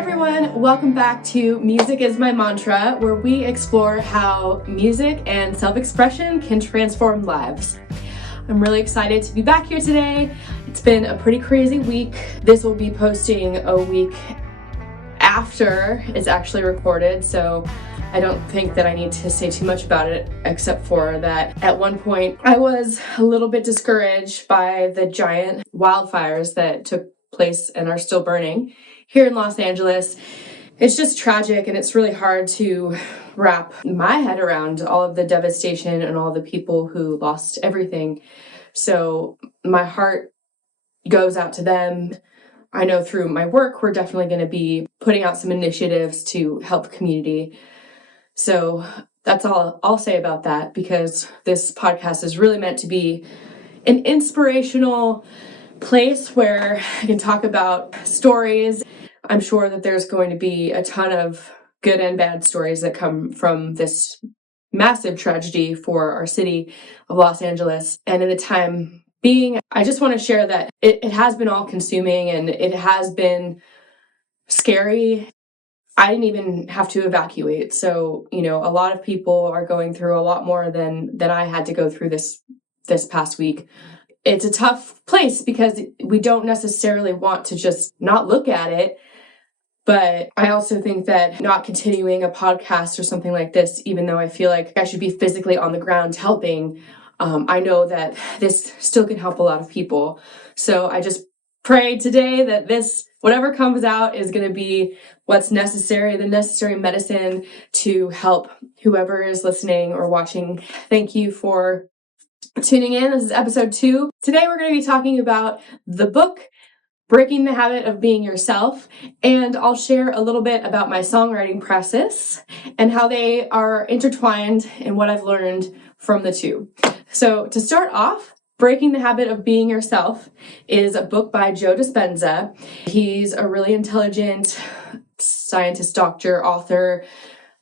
everyone, welcome back to Music is My Mantra, where we explore how music and self-expression can transform lives. I'm really excited to be back here today. It's been a pretty crazy week. This will be posting a week after it's actually recorded, so I don't think that I need to say too much about it, except for that at one point I was a little bit discouraged by the giant wildfires that took place and are still burning here in Los Angeles. It's just tragic, and it's really hard to wrap my head around all of the devastation and all the people who lost everything. So my heart goes out to them. I know through my work, we're definitely going to be putting out some initiatives to help the community. So that's all I'll say about that, because this podcast is really meant to be an inspirational place where I can talk about stories. I'm sure that there's going to be a ton of good and bad stories that come from this massive tragedy for our city of Los Angeles. And in the time being, I just want to share that it has been all consuming and it has been scary. I didn't even have to evacuate. So, a lot of people are going through a lot more than I had to go through this past week. It's a tough place because we don't necessarily want to just not look at it. But I also think that not continuing a podcast or something like this, even though I feel like I should be physically on the ground helping, I know that this still can help a lot of people. So I just pray today that this, whatever comes out, is going to be what's necessary, the necessary medicine to help whoever is listening or watching. Thank you for tuning in. This is episode 2. Today we're going to be talking about the book, Breaking the Habit of Being Yourself, and I'll share a little bit about my songwriting process and how they are intertwined and what I've learned from the two. So to start off, Breaking the Habit of Being Yourself is a book by Joe Dispenza. He's a really intelligent scientist, doctor, author,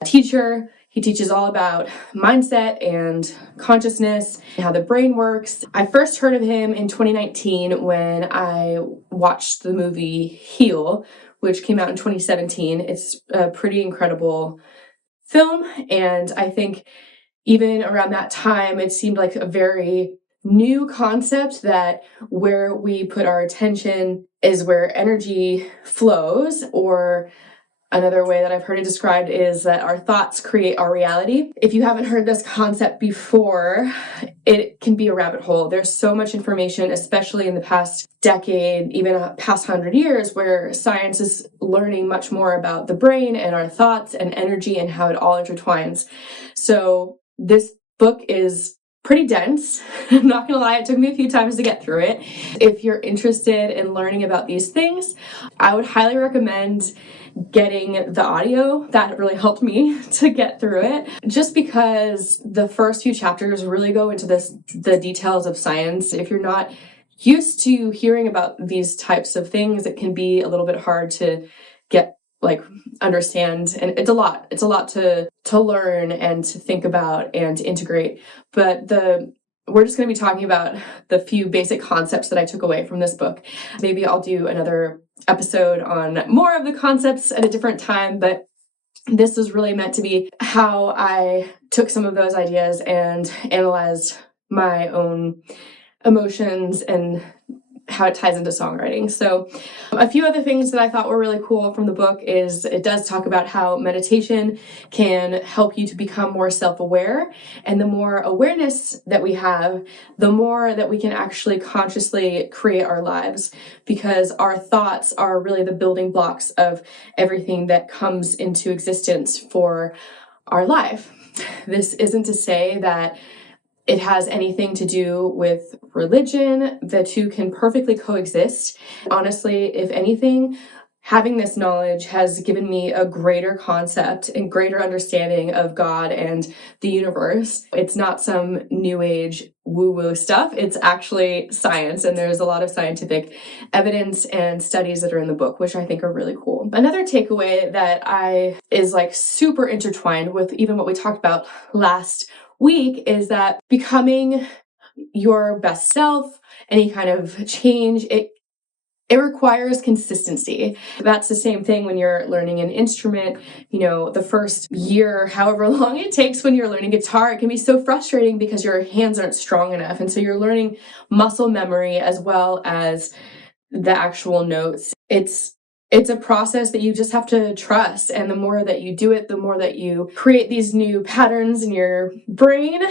teacher. He teaches all about mindset and consciousness and how the brain works. I first heard of him in 2019 when I watched the movie Heal, which came out in 2017. It's a pretty incredible film, and I think even around that time, it seemed like a very new concept that where we put our attention is where energy flows, or another way that I've heard it described is that our thoughts create our reality. If you haven't heard this concept before, it can be a rabbit hole. There's so much information, especially in the past decade, even past 100 years, where science is learning much more about the brain and our thoughts and energy and how it all intertwines. So this book is pretty dense. I'm not gonna lie, it took me a few times to get through it. If you're interested in learning about these things, I would highly recommend getting the audio. That really helped me to get through it, just because the first few chapters really go into the details of science. If you're not used to hearing about these types of things, it can be a little bit hard to understand, and it's a lot to learn and to think about and to integrate. But we're just going to be talking about the few basic concepts that I took away from this book. Maybe I'll do another episode on more of the concepts at a different time, but this was really meant to be how I took some of those ideas and analyzed my own emotions and how it ties into songwriting. So a few other things that I thought were really cool from the book is it does talk about how meditation can help you to become more self-aware. And the more awareness that we have, the more that we can actually consciously create our lives, because our thoughts are really the building blocks of everything that comes into existence for our life. This isn't to say that it has anything to do with religion. The two can perfectly coexist. Honestly, if anything, having this knowledge has given me a greater concept and greater understanding of God and the universe. It's not some new age woo-woo stuff. It's actually science, and there's a lot of scientific evidence and studies that are in the book, which I think are really cool. Another takeaway that is super intertwined with even what we talked about last week is that becoming your best self, any kind of change, it requires consistency. That's the same thing when you're learning an instrument. The first year, however long it takes when you're learning guitar, it can be so frustrating because your hands aren't strong enough. And so you're learning muscle memory as well as the actual notes. It's a process that you just have to trust. And the more that you do it, the more that you create these new patterns in your brain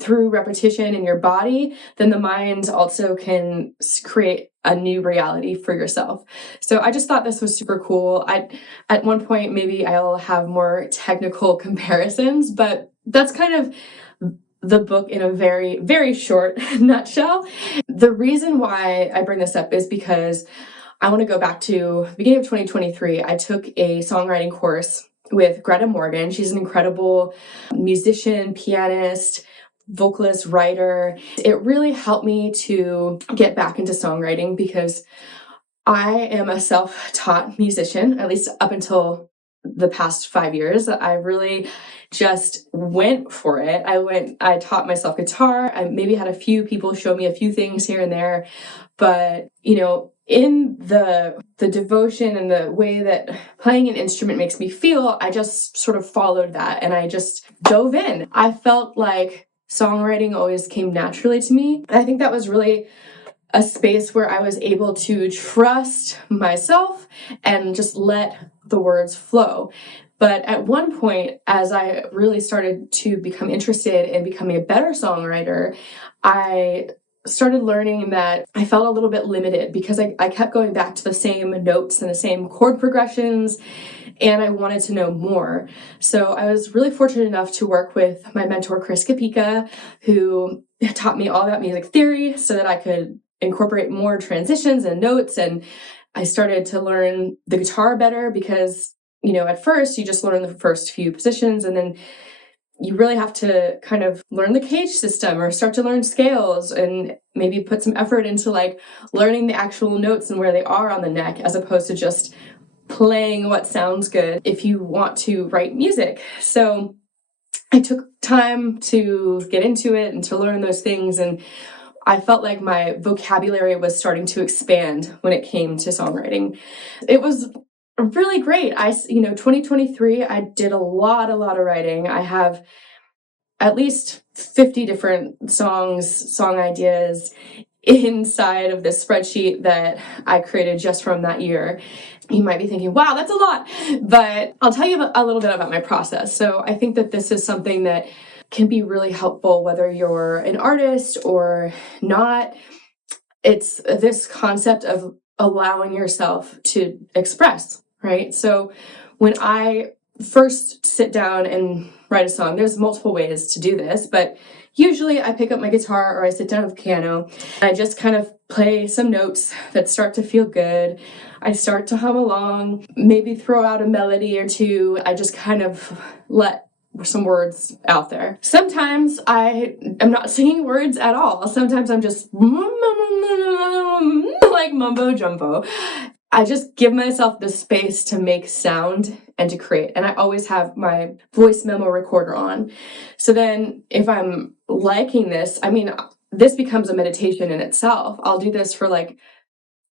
through repetition in your body, then the mind also can create a new reality for yourself. So I just thought this was super cool. At one point, maybe I'll have more technical comparisons, but that's kind of the book in a very, very short nutshell. The reason why I bring this up is because I want to go back to the beginning of 2023. I took a songwriting course with Greta Morgan. She's an incredible musician, pianist, vocalist, writer. It really helped me to get back into songwriting because I am a self-taught musician, at least up until the past 5 years. I really just went for it. I taught myself guitar. I maybe had a few people show me a few things here and there, but in the devotion and the way that playing an instrument makes me feel, I just sort of followed that and I just dove in. I felt like songwriting always came naturally to me. And I think that was really a space where I was able to trust myself and just let the words flow. But at one point, as I really started to become interested in becoming a better songwriter, I started learning that I felt a little bit limited because I kept going back to the same notes and the same chord progressions, and I wanted to know more. So I was really fortunate enough to work with my mentor, Chris Kapika, who taught me all about music theory so that I could incorporate more transitions and notes. And I started to learn the guitar better because, at first you just learn the first few positions and then you really have to kind of learn the cage system or start to learn scales and maybe put some effort into like learning the actual notes and where they are on the neck as opposed to just playing what sounds good if you want to write music. So I took time to get into it and to learn those things, and I felt like my vocabulary was starting to expand when it came to songwriting. It was really great. 2023, I did a lot of writing. I have at least 50 different song ideas inside of this spreadsheet that I created just from that year. You might be thinking, wow, that's a lot, but I'll tell you a little bit about my process. So I think that this is something that can be really helpful whether you're an artist or not. It's this concept of allowing yourself to express, right? So when I first sit down and write a song, there's multiple ways to do this, but usually I pick up my guitar or I sit down at the piano and I just kind of play some notes that start to feel good. I start to hum along, maybe throw out a melody or two. I just kind of let some words out there. Sometimes I am not singing words at all. Sometimes I'm just like mumbo jumbo. I just give myself the space to make sound and to create. And I always have my voice memo recorder on. So then if I'm liking this, this becomes a meditation in itself. I'll do this for like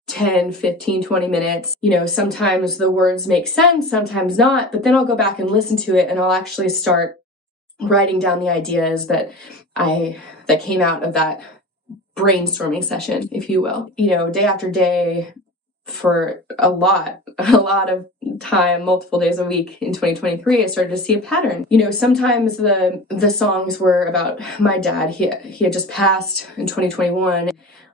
10, 15, 20 minutes. Sometimes the words make sense, sometimes not, but then I'll go back and listen to it and I'll actually start writing down the ideas that came out of that brainstorming session, if you will. Day after day for a lot of time, multiple days a week in 2023, I started to see a pattern. Sometimes the songs were about my dad. He had just passed in 2021.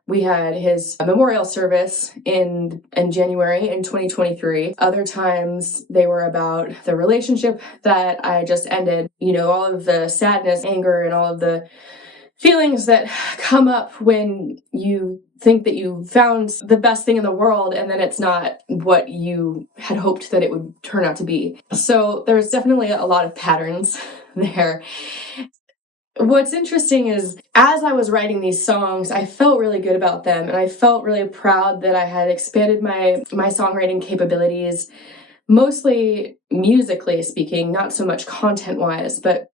We had his memorial service in January in 2023. Other times they were about the relationship that I just ended. All of the sadness, anger, and all of the feelings that come up when you think that you found the best thing in the world and then it's not what you had hoped that it would turn out to be. So there's definitely a lot of patterns there. What's interesting is as I was writing these songs, I felt really good about them and I felt really proud that I had expanded my songwriting capabilities, mostly musically speaking, not so much content-wise, but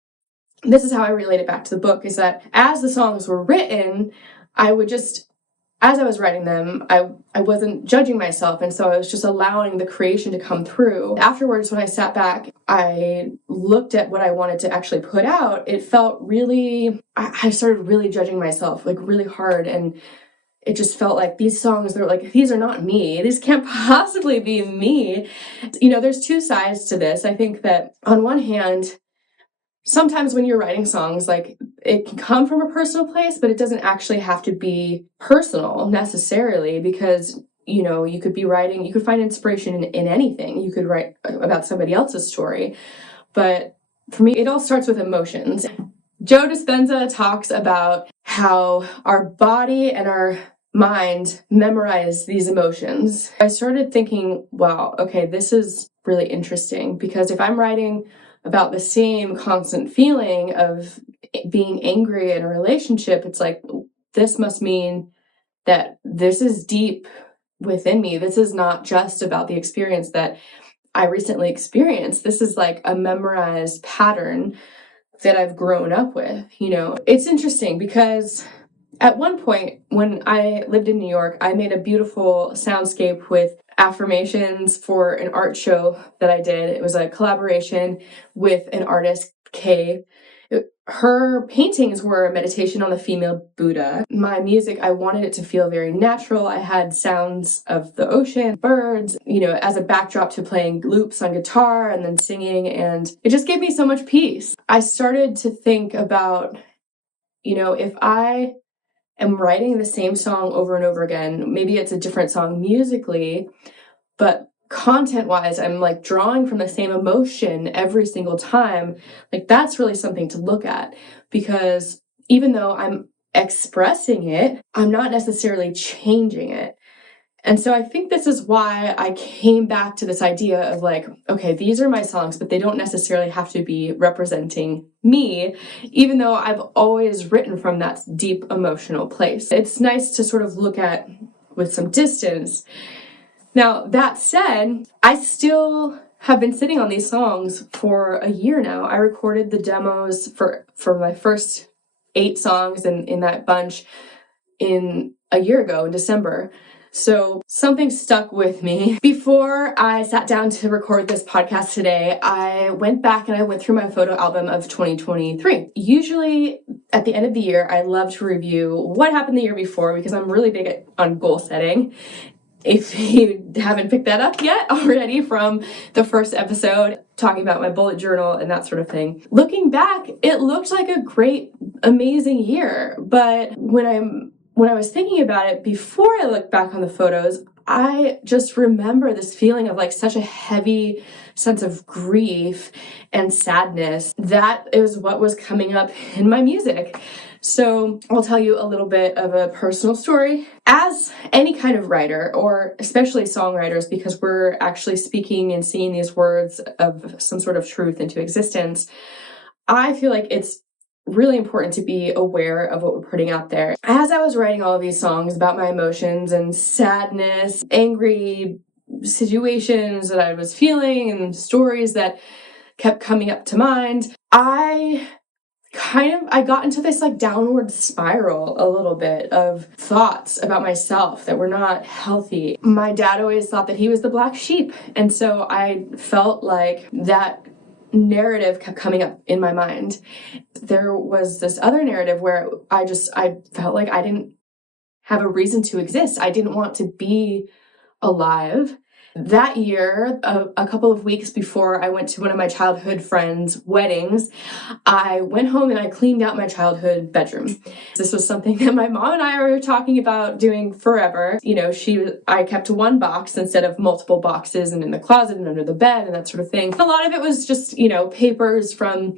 this is how I relate it back to the book, is that as the songs were written, I would just as I was writing them, I wasn't judging myself, and so I was just allowing the creation to come through. Afterwards, when I sat back, I looked at what I wanted to actually put out. It felt really, I started really judging myself, like really hard, and it just felt like these songs, they're like, these are not me. These can't possibly be me. You know, there's two sides to this. I think that on one hand, sometimes when you're writing songs, like it can come from a personal place, but it doesn't actually have to be personal necessarily, because you know, you could be writing, you could find inspiration in anything. You could write about somebody else's story. But for me, it all starts with emotions. Joe Dispenza talks about how our body and our mind memorize these emotions. I started thinking, wow, okay, this is really interesting, because if I'm writing about the same constant feeling of being angry in a relationship, it's like, this must mean that this is deep within me. This is not just about the experience that I recently experienced. This is like a memorized pattern that I've grown up with. You know, it's interesting because at one point when I lived in New York, I made a beautiful soundscape with affirmations for an art show that I did. It was a collaboration with an artist, Kay. Her paintings were a meditation on the female Buddha. My music, I wanted it to feel very natural. I had sounds of the ocean, birds, you know, as a backdrop to playing loops on guitar and then singing, and it just gave me so much peace. I started to think about, you know, if I am writing the same song over and over again, maybe it's a different song musically, but content-wise, I'm like drawing from the same emotion every single time. Like that's really something to look at, because even though I'm expressing it, I'm not necessarily changing it. And so I think this is why I came back to this idea of like, okay, these are my songs, but they don't necessarily have to be representing me, even though I've always written from that deep emotional place. It's nice to sort of look at with some distance. Now, that said, I still have been sitting on these songs for a year now. I recorded the demos for my first 8 songs in that bunch in a year ago in December. So something stuck with me. Before I sat down to record this podcast today, I went back and I went through my photo album of 2023. Usually at the end of the year, I love to review what happened the year before, because I'm really big on goal setting. If you haven't picked that up yet already from the first episode, talking about my bullet journal and that sort of thing. Looking back, it looked like a great, amazing year. But when I was thinking about it, before I looked back on the photos, I just remember this feeling of like such a heavy sense of grief and sadness. That is what was coming up in my music. So I'll tell you a little bit of a personal story. As any kind of writer, or especially songwriters, because we're actually speaking and singing these words of some sort of truth into existence, I feel like it's really important to be aware of what we're putting out there. As I was writing all of these songs about my emotions and sadness, angry situations that I was feeling and stories that kept coming up to mind, I got into this like downward spiral a little bit of thoughts about myself that were not healthy. My dad always thought that he was the black sheep, and so I felt like that narrative kept coming up in my mind. There was this other narrative where I felt like I didn't have a reason to exist. I didn't want to be alive. That year, a couple of weeks before I went to one of my childhood friends' weddings, I went home and I cleaned out my childhood bedroom. This was something that my mom and I were talking about doing forever. You know, I kept one box instead of multiple boxes, and in the closet and under the bed and that sort of thing. A lot of it was just, you know, papers from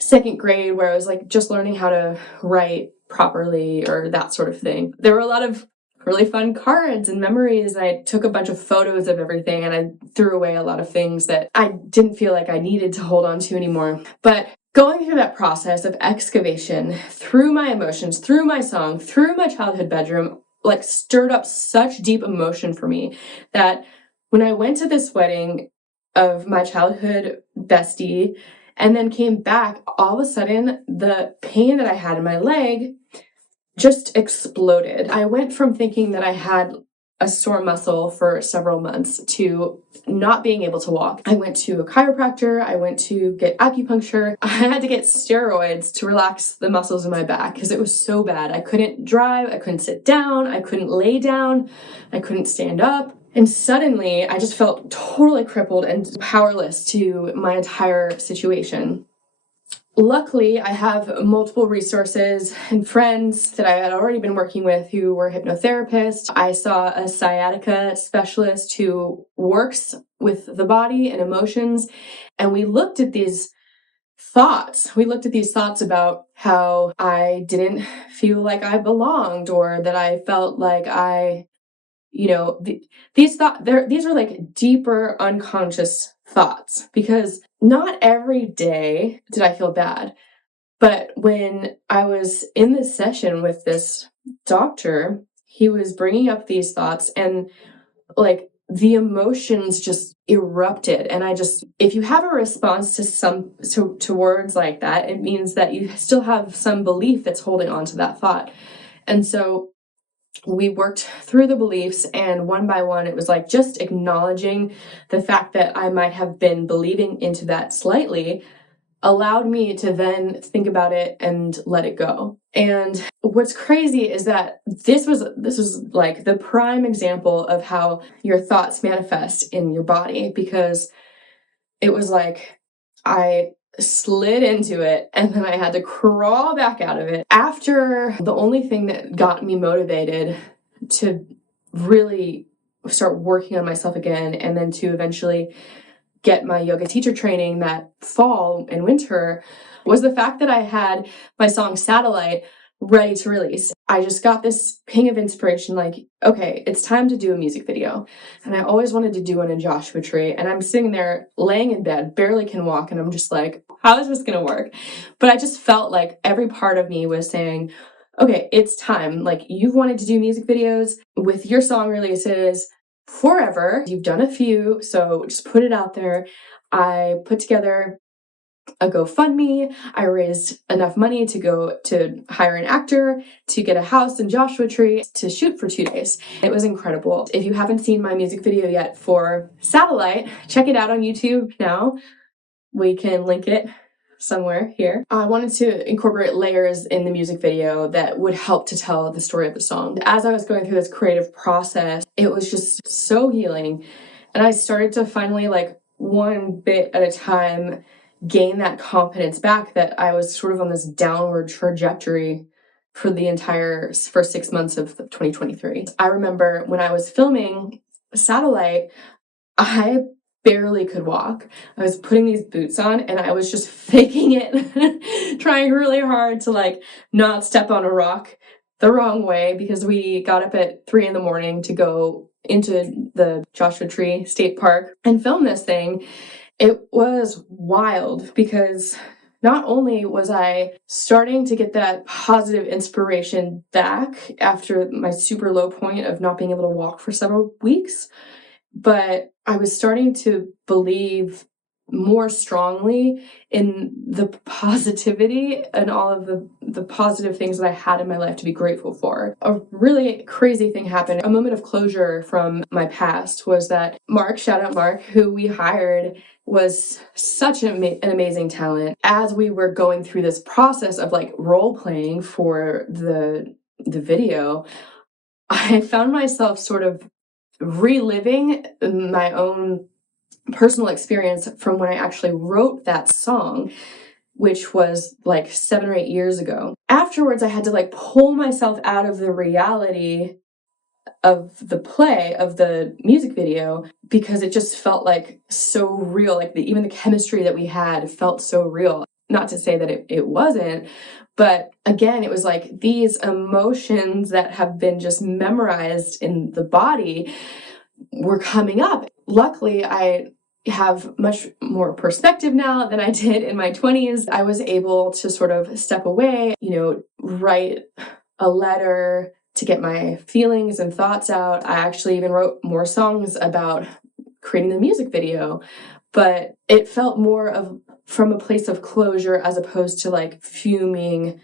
2nd grade where I was like just learning how to write properly or that sort of thing. There were a lot of really fun cards and memories. I took a bunch of photos of everything, and I threw away a lot of things that I didn't feel like I needed to hold on to anymore. But going through that process of excavation through my emotions, through my song, through my childhood bedroom, like stirred up such deep emotion for me that when I went to this wedding of my childhood bestie and then came back, all of a sudden the pain that I had in my leg just exploded. I went from thinking that I had a sore muscle for several months to not being able to walk. I went to a chiropractor. I went to get acupuncture. I had to get steroids to relax the muscles in my back because it was so bad. I couldn't drive. I couldn't sit down. I couldn't lay down. I couldn't stand up. And suddenly I just felt totally crippled and powerless to my entire situation. Luckily, I have multiple resources and friends that I had already been working with who were hypnotherapists. I saw a sciatica specialist who works with the body and emotions, and we looked at these thoughts. We looked at these thoughts about how I didn't feel like I belonged, or that I felt like these are like deeper unconscious thoughts, because not every day did I feel bad. But when I was in this session with this doctor, he was bringing up these thoughts, and like the emotions just erupted. And if you have a response to words like that, it means that you still have some belief that's holding on to that thought. And so we worked through the beliefs, and one by one, it was like just acknowledging the fact that I might have been believing into that slightly allowed me to then think about it and let it go. And what's crazy is that this was like the prime example of how your thoughts manifest in your body, because it was like I slid into it and then I had to crawl back out of it. After, the only thing that got me motivated to really start working on myself again, and then to eventually get my yoga teacher training that fall and winter, was the fact that I had my song Satellite ready to release. I just got this ping of inspiration, like, okay, it's time to do a music video. And I always wanted to do one in Joshua Tree. And I'm sitting there laying in bed, barely can walk. And I'm just like, how is this going to work? But I just felt like every part of me was saying, okay, it's time. Like, you've wanted to do music videos with your song releases forever. You've done a few, so just put it out there. I put together a GoFundMe. I raised enough money to go to hire an actor, to get a house in Joshua Tree, to shoot for 2 days. It was incredible. If you haven't seen my music video yet for Satellite, check it out on YouTube now. We can link it somewhere here. I wanted to incorporate layers in the music video that would help to tell the story of the song. As I was going through this creative process, it was just so healing. And I started to finally, like, one bit at a time, gain that confidence back that I was sort of on this downward trajectory for the entire first 6 months of 2023. I remember when I was filming Satellite, I barely could walk. I was putting these boots on and I was just faking it, trying really hard to like not step on a rock the wrong way, because we got up at 3 a.m. to go into the Joshua Tree State Park and film this thing. It was wild because not only was I starting to get that positive inspiration back after my super low point of not being able to walk for several weeks, but I was starting to believe more strongly in the positivity and all of the positive things that I had in my life to be grateful for. A really crazy thing happened. A moment of closure from my past was that Mark, shout out Mark, who we hired, was such an amazing talent. As we were going through this process of like role playing for the video, I found myself sort of reliving my own personal experience from when I actually wrote that song, which was like 7 or 8 years ago. Afterwards, I had to like pull myself out of the reality of the play, of the music video, because it just felt like so real. Like even the chemistry that we had felt so real. Not to say that it wasn't, but again, it was like these emotions that have been just memorized in the body were coming up. Luckily, I have much more perspective now than I did in my 20s. I was able to sort of step away, write a letter to get my feelings and thoughts out. I actually even wrote more songs about creating the music video, but it felt more of from a place of closure as opposed to like fuming,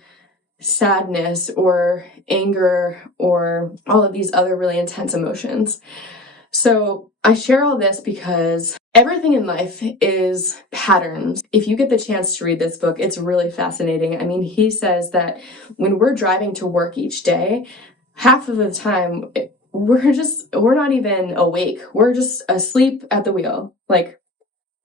sadness or anger or all of these other really intense emotions. So I share all this because everything in life is patterns. If you get the chance to read this book, it's really fascinating. I mean, he says that when we're driving to work each day, half of the time we're not even awake. We're just asleep at the wheel. Like,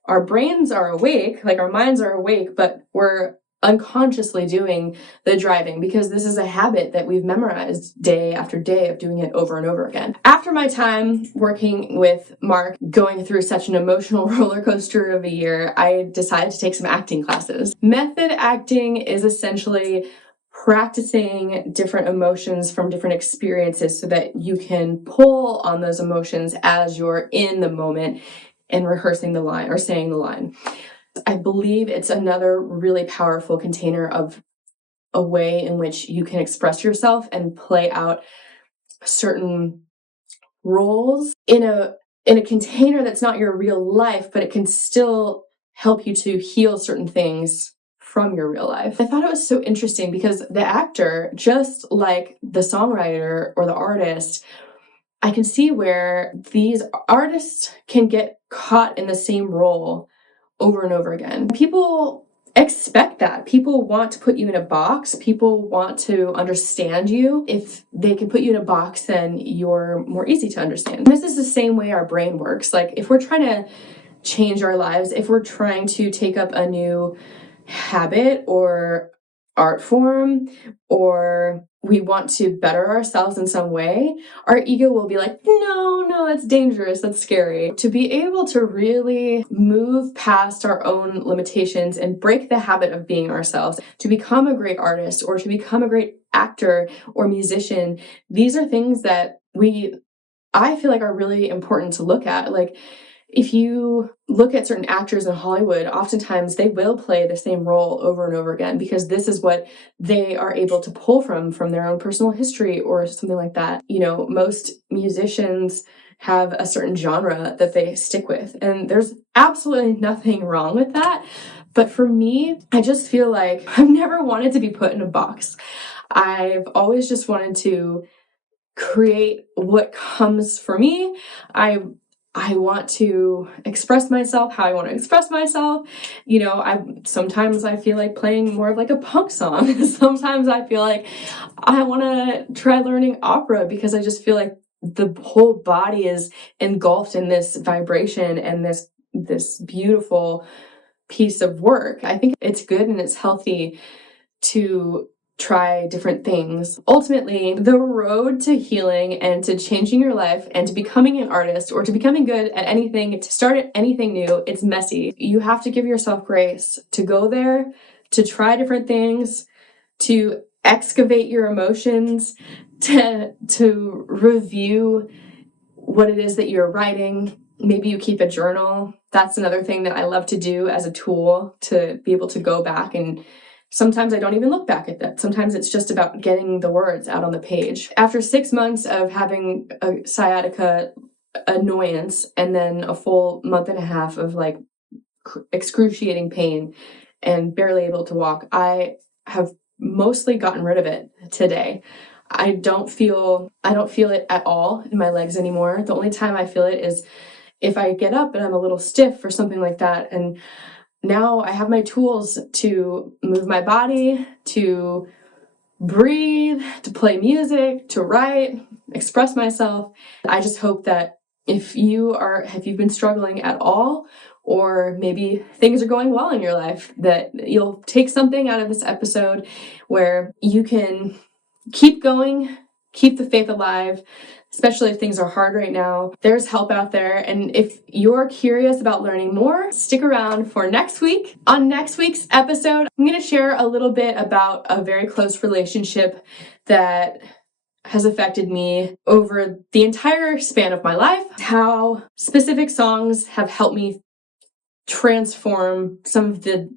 our brains are awake, like our minds are awake, but we're unconsciously doing the driving because this is a habit that we've memorized day after day of doing it over and over again. After my time working with Mark, going through such an emotional roller coaster of a year, I decided to take some acting classes. Method acting is essentially practicing different emotions from different experiences so that you can pull on those emotions as you're in the moment and rehearsing the line or saying the line. I believe it's another really powerful container of a way in which you can express yourself and play out certain roles in a container that's not your real life, but it can still help you to heal certain things from your real life. I thought it was so interesting because the actor, just like the songwriter or the artist, I can see where these artists can get caught in the same role over and over again. People expect that. People want to put you in a box. People want to understand you. If they can put you in a box, then you're more easy to understand. This is the same way our brain works. Like, if we're trying to change our lives, if we're trying to take up a new habit or art form, or we want to better ourselves in some way, our ego will be like, no, that's dangerous, that's scary. To be able to really move past our own limitations and break the habit of being ourselves, to become a great artist or to become a great actor or musician, these are things that I feel like are really important to look at. Like, if you look at certain actors in Hollywood, oftentimes they will play the same role over and over again because this is what they are able to pull from their own personal history or something like that. You know, most musicians have a certain genre that they stick with, and there's absolutely nothing wrong with that. But for me, I just feel like I've never wanted to be put in a box. I've always just wanted to create what comes for me. I want to express myself how I want to express myself. You know, sometimes I feel like playing more of like a punk song. Sometimes I feel like I want to try learning opera because I just feel like the whole body is engulfed in this vibration and this beautiful piece of work. I think it's good and it's healthy to try different things. Ultimately, the road to healing and to changing your life and to becoming an artist or to becoming good at anything, to start at anything new, it's messy. You have to give yourself grace to go there, to try different things, to excavate your emotions, to review what it is that you're writing. Maybe you keep a journal. That's another thing that I love to do as a tool to be able to go back, and sometimes I don't even look back at that. Sometimes it's just about getting the words out on the page. After 6 months of having a sciatica annoyance and then a full month and a half of like excruciating pain and barely able to walk, I have mostly gotten rid of it today. I don't feel it at all in my legs anymore. The only time I feel it is if I get up and I'm a little stiff or something like that. And now I have my tools to move my body, to breathe, to play music, to write, express myself. I just hope that if you've been struggling at all, or maybe things are going well in your life, that you'll take something out of this episode where you can keep going, keep the faith alive, especially if things are hard right now. There's help out there. And if you're curious about learning more, stick around for next week. On next week's episode, I'm going to share a little bit about a very close relationship that has affected me over the entire span of my life, how specific songs have helped me transform some of the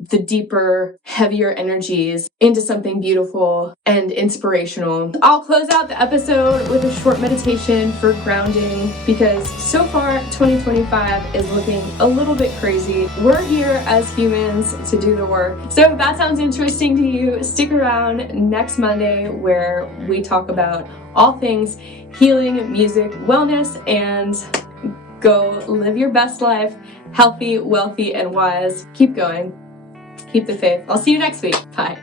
the deeper, heavier energies into something beautiful and inspirational. I'll close out the episode with a short meditation for grounding because so far 2025 is looking a little bit crazy. We're here as humans to do the work. So if that sounds interesting to you, stick around next Monday where we talk about all things healing, music, wellness, and go live your best life, healthy, wealthy, and wise. Keep going. Keep the faith. I'll see you next week. Bye.